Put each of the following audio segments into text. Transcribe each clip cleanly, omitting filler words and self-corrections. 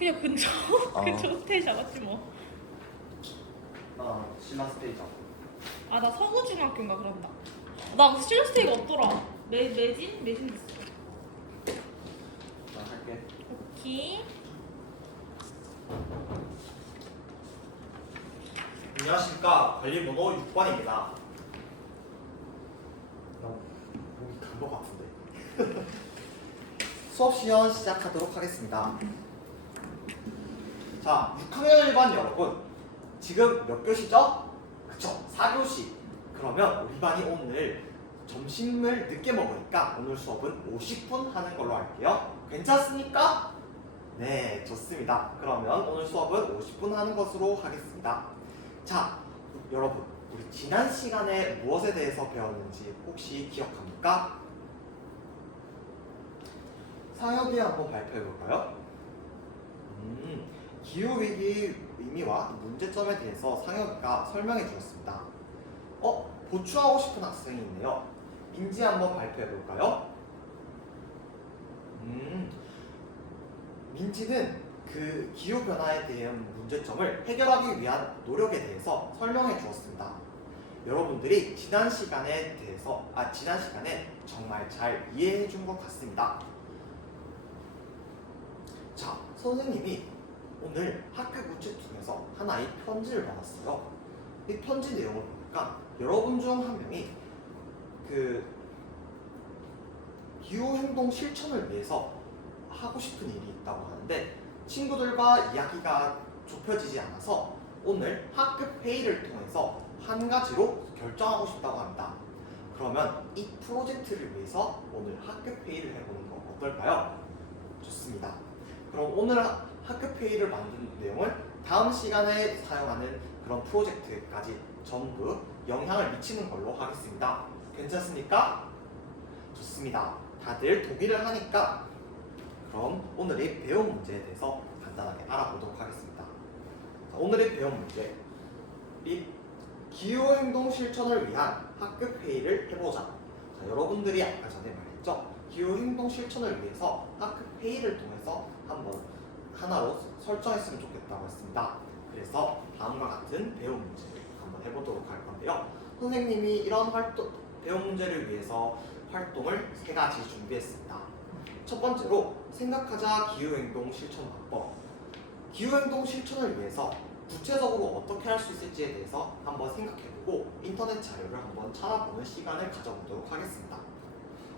그냥 근처 근처 호텔 잡았지 뭐. 신라스테이죠. 아 나 서구중학교인가 그런다. 나 실스테이가 없더라. 매진 있어. 나 할게. 오케이. 안녕하십니까. 관리번호 6번입니다. 목이 간 것 같은데. 수업 시연 시작하도록 하겠습니다. 자, 6학년 1반 여러분, 지금 몇 교시죠? 그쵸, 4교시. 그러면 우리 반이 오늘 점심을 늦게 먹으니까 오늘 수업은 50분 하는 걸로 할게요. 괜찮습니까? 네, 좋습니다. 그러면 오늘 수업은 50분 하는 것으로 하겠습니다. 자, 여러분, 우리 지난 시간에 무엇에 대해서 배웠는지 혹시 기억합니까? 상혁이 한번 발표해 볼까요? 기후위기 의미와 문제점에 대해서 상혁이가 설명해 주었습니다. 보충하고 싶은 학생이 있네요. 민지 한번 발표해 볼까요? 민지는 그 기후변화에 대한 문제점을 해결하기 위한 노력에 대해서 설명해 주었습니다. 여러분들이 지난 시간에 정말 잘 이해해 준 것 같습니다. 자, 선생님이 오늘 학교 우체통에서 하나의 편지를 받았어요. 이 편지 내용을 보니까 여러분 중 한 명이 그 기후행동 실천을 위해서 하고 싶은 일이 있다고 하는데 친구들과 이야기가 좁혀지지 않아서 오늘 학급 회의를 통해서 한 가지로 결정하고 싶다고 합니다. 그러면 이 프로젝트를 위해서 오늘 학급 회의를 해보는 거 어떨까요? 좋습니다. 그럼 오늘 학급 회의를 만든 내용을 다음 시간에 사용하는 그런 프로젝트까지 전부 영향을 미치는 걸로 하겠습니다. 괜찮습니까? 좋습니다. 다들 동의를 하니까 그럼 오늘의 배운 문제에 대해서 간단하게 알아보도록 하겠습니다. 자, 오늘의 배운 문제, 이 기후행동 실천을 위한 학급 회의를 해보자. 자, 여러분들이 아까 전에 말했죠. 기후행동 실천을 위해서 학급 회의를 통해서 한번 하나로 설정했으면 좋겠다고 했습니다. 그래서 다음과 같은 배운 문제를 한번 해보도록 할 건데요. 선생님이 이런 배운 문제를 위해서 활동을 3가지 준비했습니다. 첫 번째로 생각하자 기후행동 실천 방법. 기후행동 실천을 위해서 구체적으로 어떻게 할 수 있을지에 대해서 한번 생각해보고 인터넷 자료를 한번 찾아보는 시간을 가져보도록 하겠습니다.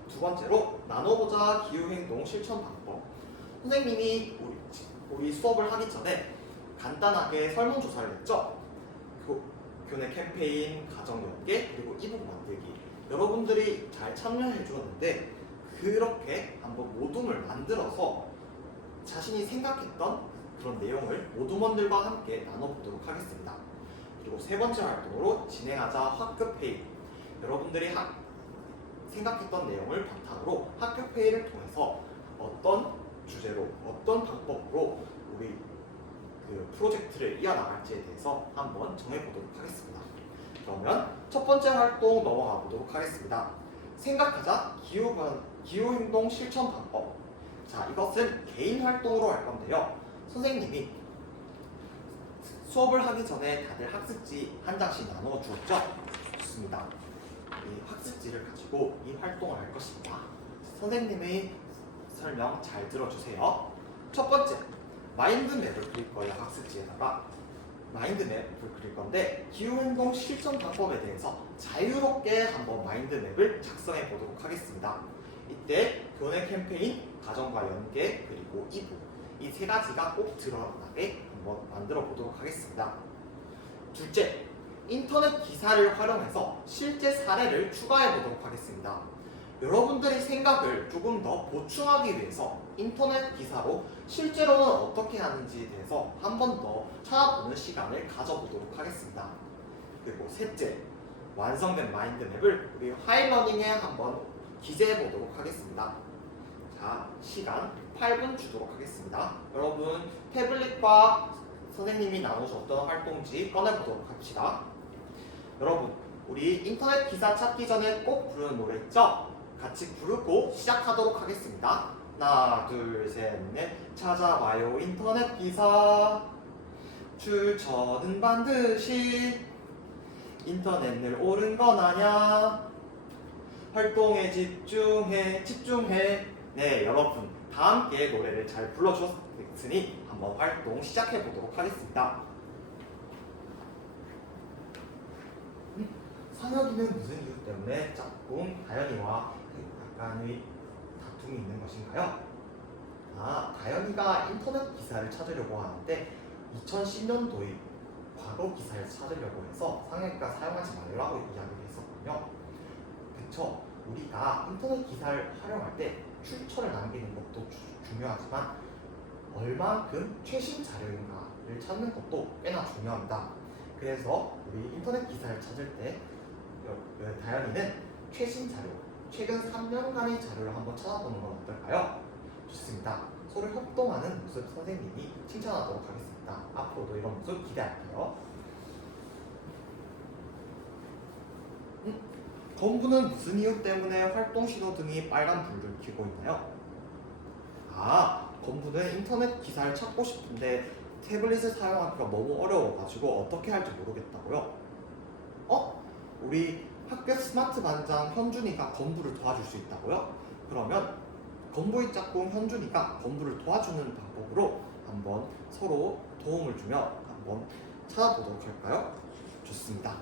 두 번째로 나눠보자 기후행동 실천 방법. 선생님이 우리 수업을 하기 전에 간단하게 설문조사를 했죠. 교내 캠페인, 가정 연계, 그리고 이북 만들기. 여러분들이 잘 참여해 주었는데 그렇게 한번 모둠을 만들어서 자신이 생각했던 그런 내용을 모둠원들과 함께 나눠보도록 하겠습니다. 그리고 세 번째 활동으로 진행하자 학급 회의. 여러분들이 생각했던 내용을 바탕으로 학급 회의를 통해서 어떤 주제로, 어떤 방법으로 우리 그 프로젝트를 이어나갈지에 대해서 한번 정해보도록 하겠습니다. 그러면 첫 번째 활동 넘어가 보도록 하겠습니다. 생각하자 기후행동 실천 방법. 자, 이것은 개인 활동으로 할 건데요. 선생님이 수업을 하기 전에 다들 학습지 한 장씩 나누어 주었죠? 좋습니다. 이 학습지를 가지고 이 활동을 할 것입니다. 선생님의 설명 잘 들어주세요. 첫 번째, 마인드맵을 그릴 거예요. 학습지에다가 마인드맵을 그릴 건데 기후행동 실천 방법에 대해서 자유롭게 한번 마인드맵을 작성해 보도록 하겠습니다. 이때 교내 캠페인, 가정과 연계, 그리고 이북 이 3가지가 꼭 드러나게 한번 만들어 보도록 하겠습니다. 둘째, 인터넷 기사를 활용해서 실제 사례를 추가해 보도록 하겠습니다. 여러분들의 생각을 조금 더 보충하기 위해서 인터넷 기사로 실제로는 어떻게 하는지에 대해서 한 번 더 찾아보는 시간을 가져보도록 하겠습니다. 그리고 셋째, 완성된 마인드맵을 우리 하이러닝에 한번 기재해 보도록 하겠습니다. 자, 시간 8분 주도록 하겠습니다. 여러분 태블릿과 선생님이 나누셨던 활동지 꺼내보도록 합시다. 여러분, 우리 인터넷 기사 찾기 전에 꼭 부르는 노래 있죠? 같이 부르고 시작하도록 하겠습니다. 하나 둘 셋 넷 찾아봐요 인터넷 기사 출처는 반드시 인터넷을 옳은 건 아냐 활동에 집중해 네 여러분 다 함께 노래를 잘 불러주셨으니 한번 활동 시작해 보도록 하겠습니다. 상혁이는 무슨 이유 때문에 짝꿍 다현이와 약간의 다툼이 있는 것인가요? 다현이가 인터넷 기사를 찾으려고 하는데 2010년도의 과거 기사를 찾으려고 해서 상혁이가 사용하지 말라고 이야기를 했었거든요. 그쵸? 우리가 인터넷 기사를 활용할 때 출처를 남기는 것도 중요하지만 얼만큼 최신 자료인가를 찾는 것도 꽤나 중요합니다. 그래서 우리 인터넷 기사를 찾을 때 다현이는 최신 자료, 최근 3년간의 자료를 한번 찾아보는 건 어떨까요? 좋습니다. 서로 협동하는 모습 선생님이 칭찬하도록 하겠습니다. 앞으로도 이런 모습 기대할게요. 건부는 무슨 이유 때문에 활동 신호등이 빨간 불을 켜고 있나요? 건부는 인터넷 기사를 찾고 싶은데 태블릿을 사용하기가 너무 어려워가지고 어떻게 할지 모르겠다고요? 우리 학교 스마트 반장 현준이가 건부를 도와줄 수 있다고요? 그러면 건부의 짝꿍 현준이가 건부를 도와주는 방법으로 한번 서로 도움을 주며 한번 찾아보도록 할까요? 좋습니다.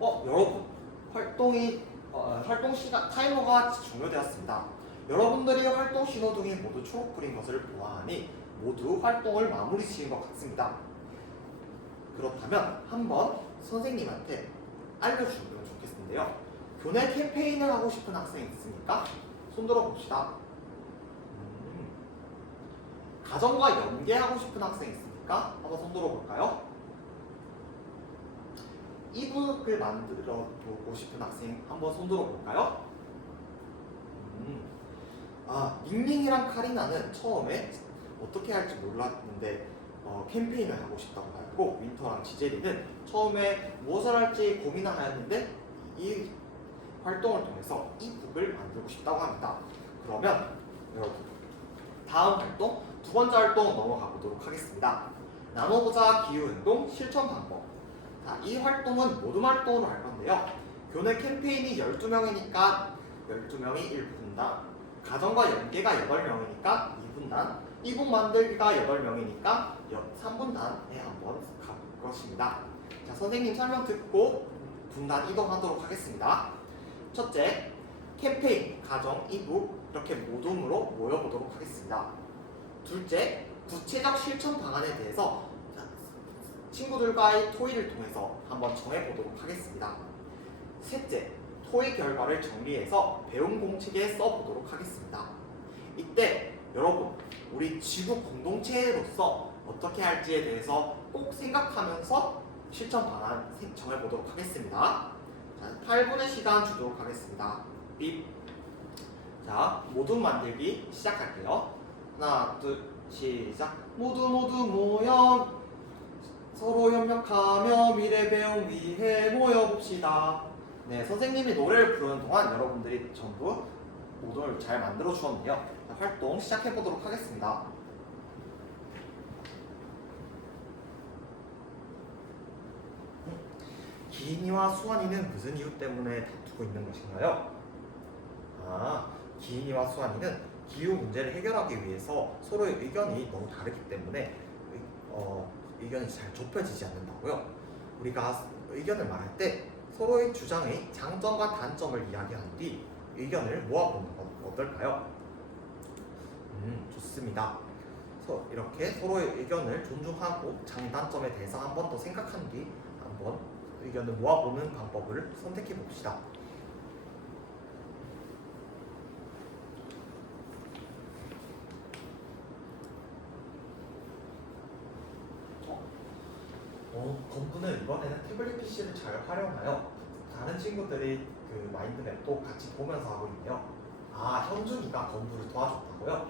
여러분 활동 시간 타이머가 종료되었습니다. 여러분들이 활동 신호등이 모두 초록불인 것을 보아하니 모두 활동을 마무리 지은 것 같습니다. 그렇다면 한번 선생님한테 알려주면 좋겠는데요. 교내 캠페인을 하고 싶은 학생이 있습니까? 손 들어봅시다. 가정과 연계하고 싶은 학생이 있습니까? 한번 손 들어볼까요? 이북을 만들어 보고 싶은 학생 한번 손 들어볼까요? 닝닝이랑 카리나는 처음에 어떻게 할지 몰랐는데 캠페인을 하고 싶다고 하였고 윈터랑 지젤이는 처음에 무엇을 할지 고민하였는데 이 활동을 통해서 이북을 만들고 싶다고 합니다. 그러면 여러분 다음 활동 두 번째 활동 넘어가 보도록 하겠습니다. 나눠보자 기후행동 실천 방법. 이 활동은 모둠 활동으로 할 건데요. 교내 캠페인이 12명이니까 12명이 1분당, 가정과 연계가 8명이니까 2분단, 이북 만들기가 8명이니까 3분단에 한번 갈 것입니다. 자, 선생님 설명 듣고 분단 이동하도록 하겠습니다. 첫째, 캠페인, 가정, 이북 이렇게 모둠으로 모여보도록 하겠습니다. 둘째, 구체적 실천 방안에 대해서 친구들과의 토의를 통해서 한번 정해보도록 하겠습니다. 셋째, 토의 결과를 정리해서 배움 공책에 써보도록 하겠습니다. 이때 여러분, 우리 지구 공동체로서 어떻게 할지에 대해서 꼭 생각하면서 실천 방안 정해보도록 하겠습니다. 자, 8분의 시간 주도록 하겠습니다. 삐. 자, 모둠 만들기 시작할게요. 하나, 둘, 시작. 모두 모여 서로 협력하며 미래 배움 위해 모여봅시다. 네, 선생님이 노래를 부르는 동안 여러분들이 전부 모둠을 잘 만들어 주었네요. 자, 활동 시작해 보도록 하겠습니다. 기인이와 수환이는 무슨 이유 때문에 다투고 있는 것인가요? 기인이와 수환이는 기후 문제를 해결하기 위해서 서로의 의견이 너무 다르기 때문에 의견이 잘 좁혀지지 않는다고요. 우리가 의견을 말할 때 서로의 주장의 장점과 단점을 이야기한 뒤 의견을 모아보는 건 어떨까요? 좋습니다. 이렇게 서로의 의견을 존중하고 장단점에 대해서 한 번 더 생각한 뒤 한번 의견을 모아보는 방법을 선택해 봅시다. 건부는 이번에는 태블릿 PC를 잘 활용하여 다른 친구들이 그 마인드맵도 같이 보면서 하고 있네요. 현준이가 건부를 도와줬다고요?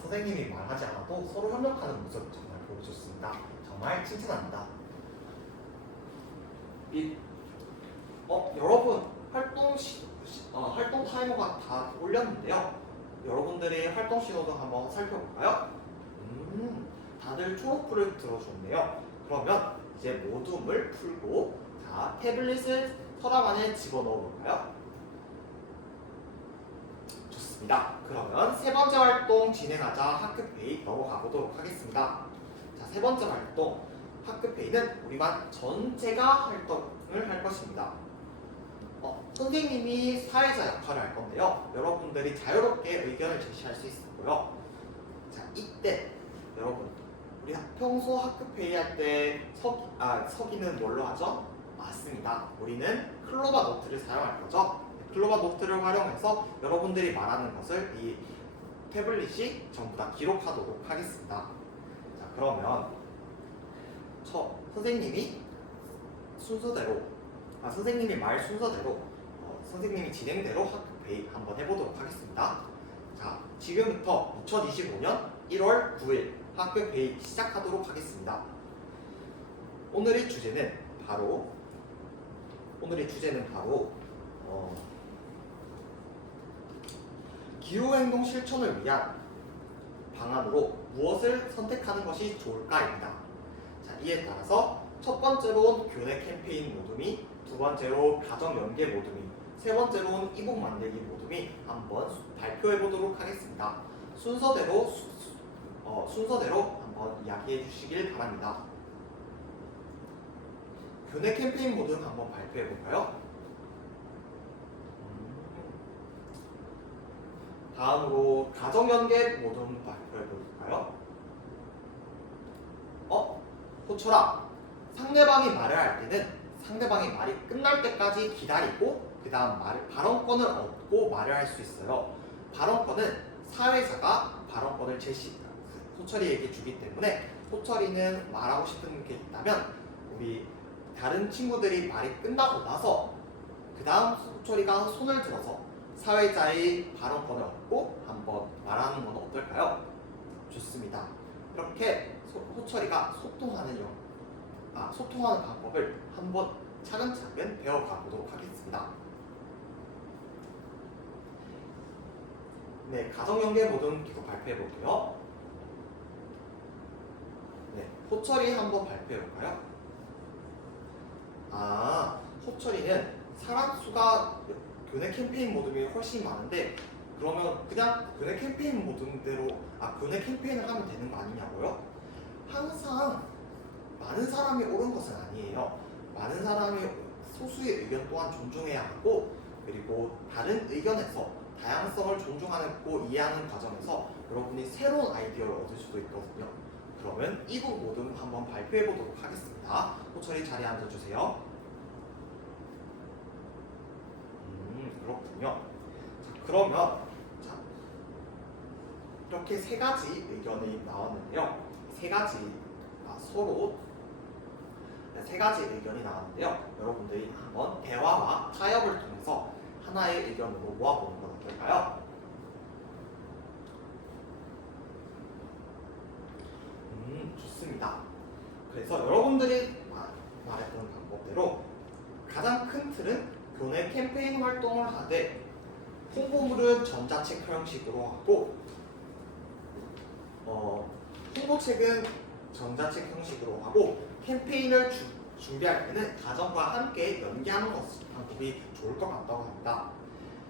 선생님이 말하지 않아도 서로 협력하는 모습 정말 보고 좋습니다. 정말 칭찬합니다. 여러분 활동 타이머가 다 올렸는데요. 여러분들이 활동 신호도 한번 살펴볼까요? 다들 초록불을 들어줬네요. 그러면 이제 모둠을 풀고 자 태블릿을 서랍 안에 집어넣어 볼까요? 좋습니다. 그러면 세 번째 활동 진행하자 학급회의 넘어가 보도록 하겠습니다. 자, 세 번째 활동 학급회의는 우리 반 전체가 활동을 할 것입니다. 선생님이 사회자 역할을 할 건데요. 여러분들이 자유롭게 의견을 제시할 수 있고요. 자, 이때 여러분 우리 평소 학급회의 할 때 서기는 뭘로 하죠? 맞습니다. 우리는 클로바 노트를 사용할 거죠. 클로바 노트를 활용해서 여러분들이 말하는 것을 이 태블릿이 전부 다 기록하도록 하겠습니다. 자, 그러면 선생님이 선생님이 말 순서대로 선생님이 진행대로 학급회의 한번 해보도록 하겠습니다. 자, 지금부터 2025년 1월 9일 학급회의 시작하도록 하겠습니다. 오늘의 주제는 바로 기후행동 실천을 위한 방안으로 무엇을 선택하는 것이 좋을까입니다. 자, 이에 따라서 첫 번째로는 교내 캠페인 모둠이, 두 번째로 가정 연계 모둠이, 세 번째로는 이북 만들기 모둠이 한번 발표해 보도록 하겠습니다. 순서대로 한번 이야기해 주시길 바랍니다. 교내 캠페인 모둠 한번 발표해 볼까요? 다음으로 가정 연계 모둠 발표해 볼까요? 호철아, 상대방이 말을 할 때는 상대방이 말이 끝날 때까지 기다리고 그 다음 발언권을 얻고 말을 할 수 있어요. 발언권은 사회자가 발언권을 호철이에게 주기 때문에 호철이는 말하고 싶은 게 있다면 우리 다른 친구들이 말이 끝나고 나서 그 다음 호철이가 손을 들어서 사회자의 발언권을 얻고 한번 말하는 건 어떨까요? 좋습니다. 이렇게 호철이가 소통하는 방법을 한번 차근차근 배워가 보도록 하겠습니다. 네, 가정연계 모둠 계속 발표해 볼게요. 네, 호철이 한번 발표해 볼까요? 호철이는 사람 수가 교내 캠페인 모둠이 훨씬 많은데 그러면 그냥 교내 캠페인 모둠대로 교내 캠페인을 하면 되는 거 아니냐고요? 항상 많은 사람이 옳은 것은 아니에요. 많은 사람이 소수의 의견 또한 존중해야 하고 그리고 다른 의견에서 다양성을 존중하고 이해하는 과정에서 여러분이 새로운 아이디어를 얻을 수도 있거든요. 그러면 이북 모둠 한번 발표해 보도록 하겠습니다. 호철이 자리에 앉아주세요. 그렇군요. 자, 그러면 이렇게 세 가지 의견이 나왔는데요. 세 가지 의견이 나왔는데요. 여러분들이 한번 대화와 타협을 통해서 하나의 의견으로 모아보는 건 어떨까요? 좋습니다. 그래서 여러분들이 말했던 방법대로 가장 큰 틀은 교내 캠페인 활동을 하되 홍보물은 전자책 형식으로 하고 홍보책은 전자책 형식으로 하고 캠페인을 준비할 때는 가정과 함께 연계하는 방법이 좋을 것 같다고 합니다.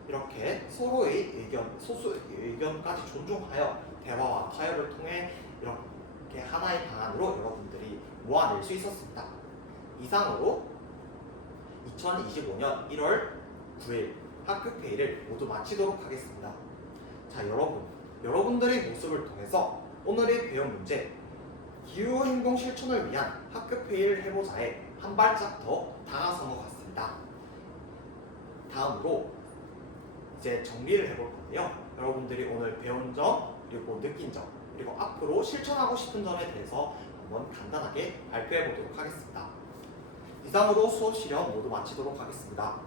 이렇게 서로의 소수의 의견까지 존중하여 대화와 타협을 통해 이렇게 하나의 방안으로 여러분들이 모아낼 수 있었습니다. 이상으로 2025년 1월 9일 학급회의를 모두 마치도록 하겠습니다. 자, 여러분들의 모습을 통해서 오늘의 배운 문제 기후행동 실천을 위한 학급회의를 해보자에 한 발짝 더 다가선 것 같습니다. 다음으로 이제 정리를 해볼 건데요. 여러분들이 오늘 배운 점 그리고 느낀 점 그리고 앞으로 실천하고 싶은 점에 대해서 한번 간단하게 발표해 보도록 하겠습니다. 이상으로 수업 실현 모두 마치도록 하겠습니다.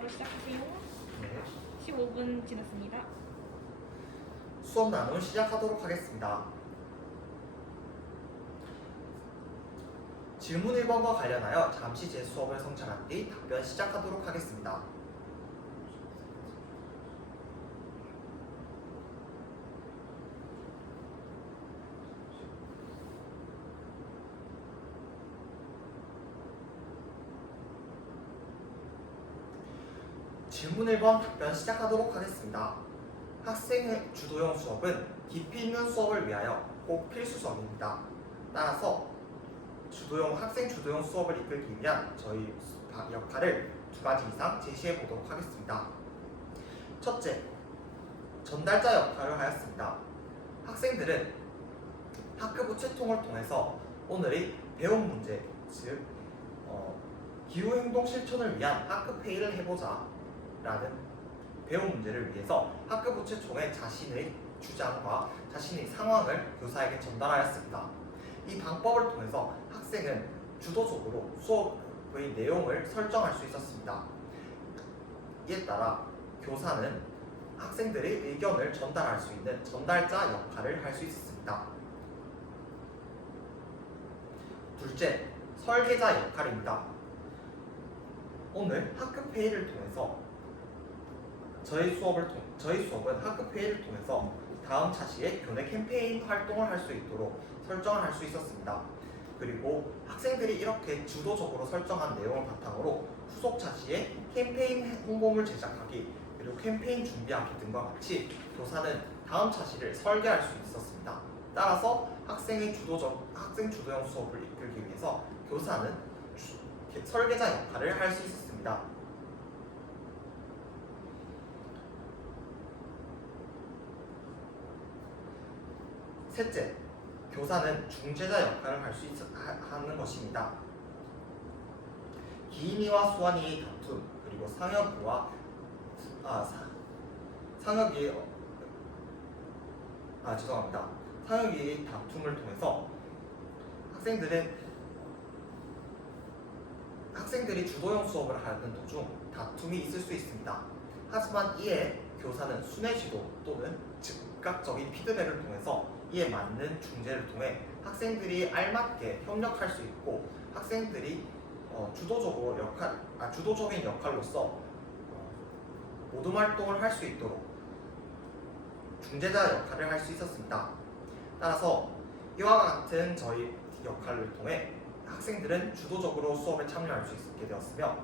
바로 시작하세요. 네. 15분 지났습니다. 수업 나눔 시작하도록 하겠습니다. 질문 1번과 관련하여 잠시 제 수업을 성찰한 뒤 답변 시작하도록 하겠습니다. 질문 1번 답변 시작하도록 하겠습니다. 학생의 주도형 수업은 깊이 있는 수업을 위하여 꼭 필수 수업입니다. 따라서 학생 주도형 수업을 이끌기 위한 저희 역할을 2가지 이상 제시해 보도록 하겠습니다. 첫째, 전달자 역할을 하였습니다. 학생들은 학급 우체통을 통해서 오늘의 배운 문제, 즉 기후행동 실천을 위한 학급 회의를 해보자 라는 배운 문제를 위해서 학급 우체통에 자신의 주장과 자신의 상황을 교사에게 전달하였습니다. 이 방법을 통해서 학생은 주도적으로 수업의 내용을 설정할 수 있었습니다. 이에 따라 교사는 학생들의 의견을 전달할 수 있는 전달자 역할을 할 수 있었습니다. 둘째, 설계자 역할입니다. 오늘 학급 회의를 통해서 저희 수업은 학급 회의를 통해서 다음 차시에 교내 캠페인 활동을 할 수 있도록 설정을 할 수 있었습니다. 그리고 학생들이 이렇게 주도적으로 설정한 내용을 바탕으로 후속 차시에 캠페인 홍보물 제작하기 그리고 캠페인 준비하기 등과 같이 교사는 다음 차시를 설계할 수 있었습니다. 따라서 학생 주도형 수업을 이끌기 위해서 교사는 설계자 역할을 할 수 있었습니다. 셋째, 교사는 중재자 역할을 하는 것입니다. 기인이와 수완이의 다툼 그리고 상혁이의 다툼을 통해서 학생들이 주도형 수업을 하는 도중 다툼이 있을 수 있습니다. 하지만 이에 교사는 순회 지도 또는 즉각적인 피드백을 통해서 이에 맞는 중재를 통해 학생들이 알맞게 협력할 수 있고 학생들이 주도적인 역할로서 모둠 활동을 할 수 있도록 중재자 역할을 할 수 있었습니다. 따라서 이와 같은 저희 역할을 통해 학생들은 주도적으로 수업에 참여할 수 있게 되었으며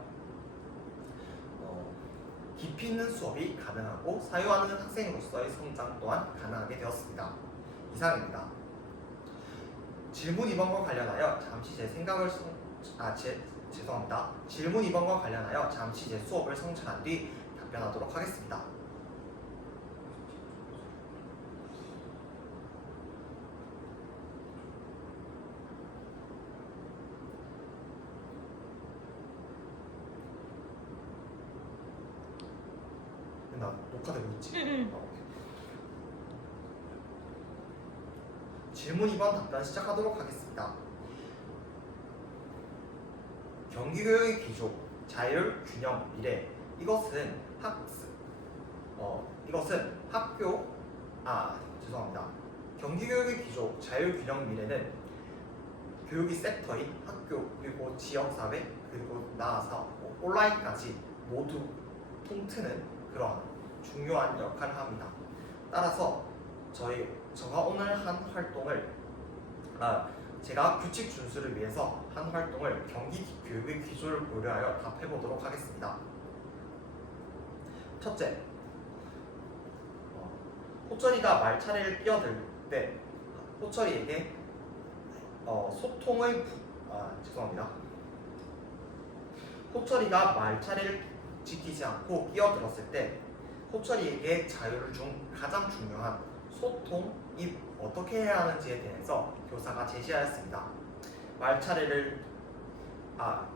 깊이 있는 수업이 가능하고 사유하는 학생으로서의 성장 또한 가능하게 되었습니다. 이상입니다. 질문 2번과 관련하여 잠시 질문 2번과 관련하여 잠시 제 수업을 성찰한 뒤 답변하도록 하겠습니다. 나 녹화되고 있지? 응. 질문 2번 답변 시작하도록 하겠습니다. 경기교육의 기조, 자율, 균형, 미래 이것은 경기교육의 기조, 자율, 균형, 미래는 교육의 섹터인 학교 그리고 지역사회 그리고 나아서 온라인까지 모두 통트는 그러한 중요한 역할을 합니다. 따라서 제가 오늘 한 활동을 제가 규칙 준수를 위해서 한 활동을 경기교육의 기조를 고려하여 답해보도록 하겠습니다. 첫째, 호철이가 말차례를 끼어들 때 호철이에게 호철이가 말차례를 지키지 않고 끼어들었을 때 호철이에게 자율 중 가장 중요한 소통이 어떻게 해야 하는지에 대해서 교사가 제시하였습니다.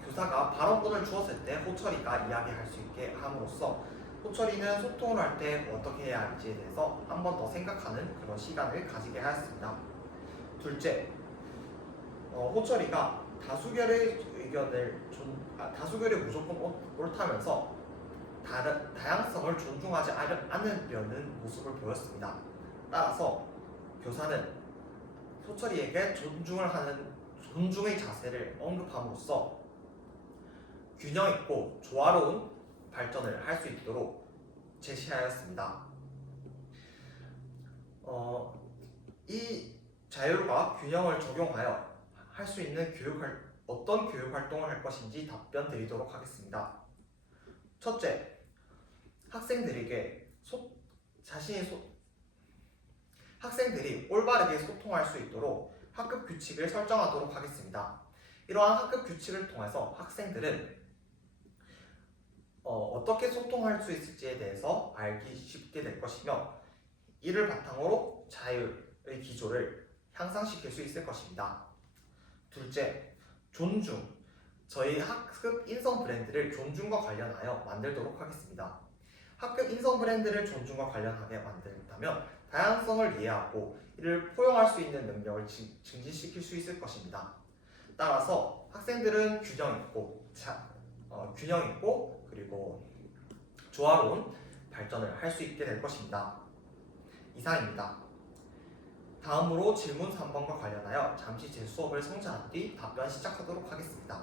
교사가 발언권을 주었을 때 호철이가 이야기할 수 있게 함으로써 호철이는 소통을 할 때 어떻게 해야 할지에 대해서 한 번 더 생각하는 그런 시간을 가지게 하였습니다. 둘째, 호철이가 다수결의 무조건 옳다면서 다양성을 존중하지 않으려는 모습을 보였습니다. 따라서 교사는 소철이에게 존중의 자세를 언급함으로써 균형 있고 조화로운 발전을 할 수 있도록 제시하였습니다. 이 자율과 균형을 적용하여 할 수 있는 어떤 교육 활동을 할 것인지 답변 드리도록 하겠습니다. 첫째, 학생들이 올바르게 소통할 수 있도록 학급 규칙을 설정하도록 하겠습니다. 이러한 학급 규칙을 통해서 학생들은 어떻게 소통할 수 있을지에 대해서 알기 쉽게 될 것이며 이를 바탕으로 자율의 기조를 향상시킬 수 있을 것입니다. 둘째, 존중. 저희 학급 인성 브랜드를 존중과 관련하여 만들도록 하겠습니다. 학급 인성 브랜드를 존중과 관련하게 만든다면 다양성을 이해하고 이를 포용할 수 있는 능력을 증진시킬 수 있을 것입니다. 따라서 학생들은 균형 있고 그리고 조화로운 발전을 할 수 있게 될 것입니다. 이상입니다. 다음으로 질문 3번과 관련하여 잠시 제 수업을 성찰한 뒤 답변 시작하도록 하겠습니다.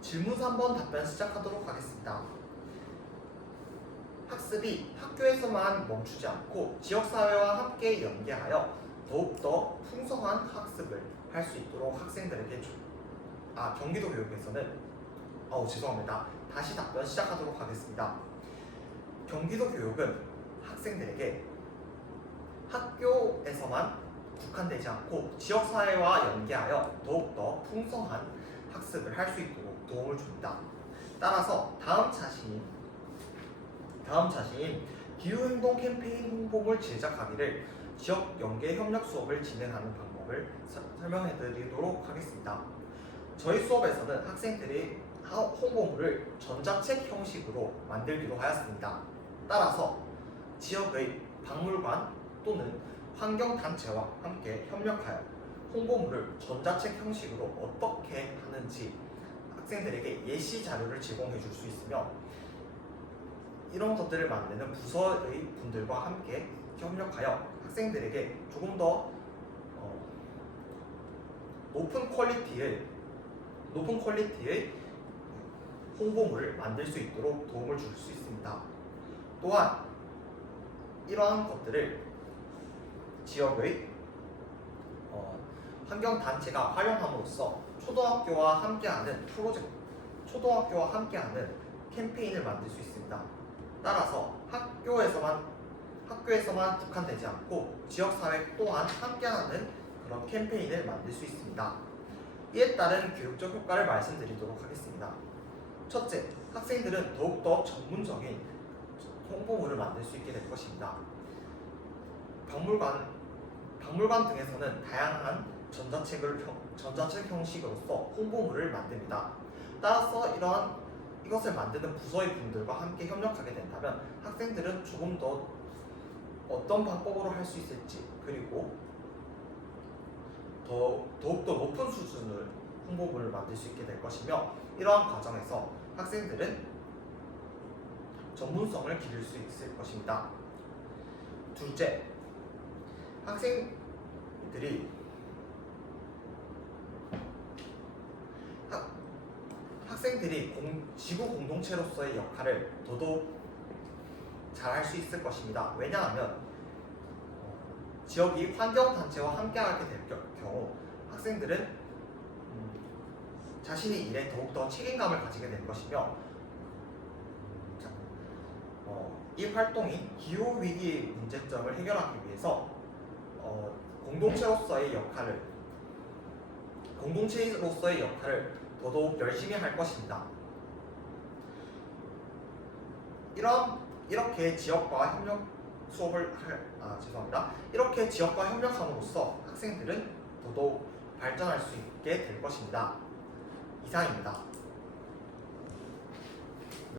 질문 3번 답변 시작하도록 하겠습니다. 학습이 학교에서만 멈추지 않고 지역사회와 함께 연계하여 더욱더 풍성한 학습을 할 수 있도록 학생들에게 경기도 교육에서는 죄송합니다. 다시 답변 시작하도록 하겠습니다. 경기도 교육은 학생들에게 학교에서만 국한되지 않고 지역사회와 연계하여 더욱더 풍성한 학습을 할 수 있도록 도움을 줍니다. 따라서 다음 자신인 기후행동 캠페인 홍보물 제작하기를 지역 연계 협력 수업을 진행하는 방법을 설명해 드리도록 하겠습니다. 저희 수업에서는 학생들이 홍보물을 전자책 형식으로 만들기로 하였습니다. 따라서 지역의 박물관 또는 환경단체와 함께 협력하여 홍보물을 전자책 형식으로 어떻게 하는지 학생들에게 예시 자료를 제공해 줄 수 있으며 이런 것들을 만드는 부서의 분들과 함께 협력하여 학생들에게 조금 더 높은 퀄리티의 홍보물을 만들 수 있도록 도움을 줄 수 있습니다. 또한 이러한 것들을 지역의 환경단체가 활용함으로써 초등학교와 함께하는 캠페인을 만들 수 있습니다. 따라서 학교에서만 국한되지 않고 지역사회 또한 함께하는 그런 캠페인을 만들 수 있습니다. 이에 따른 교육적 효과를 말씀드리도록 하겠습니다. 첫째, 학생들은 더욱더 전문적인 홍보물을 만들 수 있게 될 것입니다. 박물관 등에서는 다양한 전자책 형식으로서 홍보물을 만듭니다. 따라서 이것을 만드는 부서의 분들과 함께 협력하게 된다면 학생들은 조금 더 어떤 방법으로 할 수 있을지 그리고 더욱더 높은 수준의 홍보물을 만들 수 있게 될 것이며 이러한 과정에서 학생들은 전문성을 기를 수 있을 것입니다. 둘째, 학생들이 지구 공동체로서의 역할을 더더욱 잘 할 수 있을 것입니다. 왜냐하면 지역이 환경단체와 함께하게 될 경우 학생들은 자신의 일에 더욱더 책임감을 가지게 될 것이며 이 활동이 기후위기 문제점을 해결하기 위해서 공동체로서의 역할을 더더욱 열심히 할 것입니다. 이렇게 지역과 죄송합니다. 이렇게 지역과 협력함으로써 학생들은 더더욱 발전할 수 있게 될 것입니다. 이상입니다.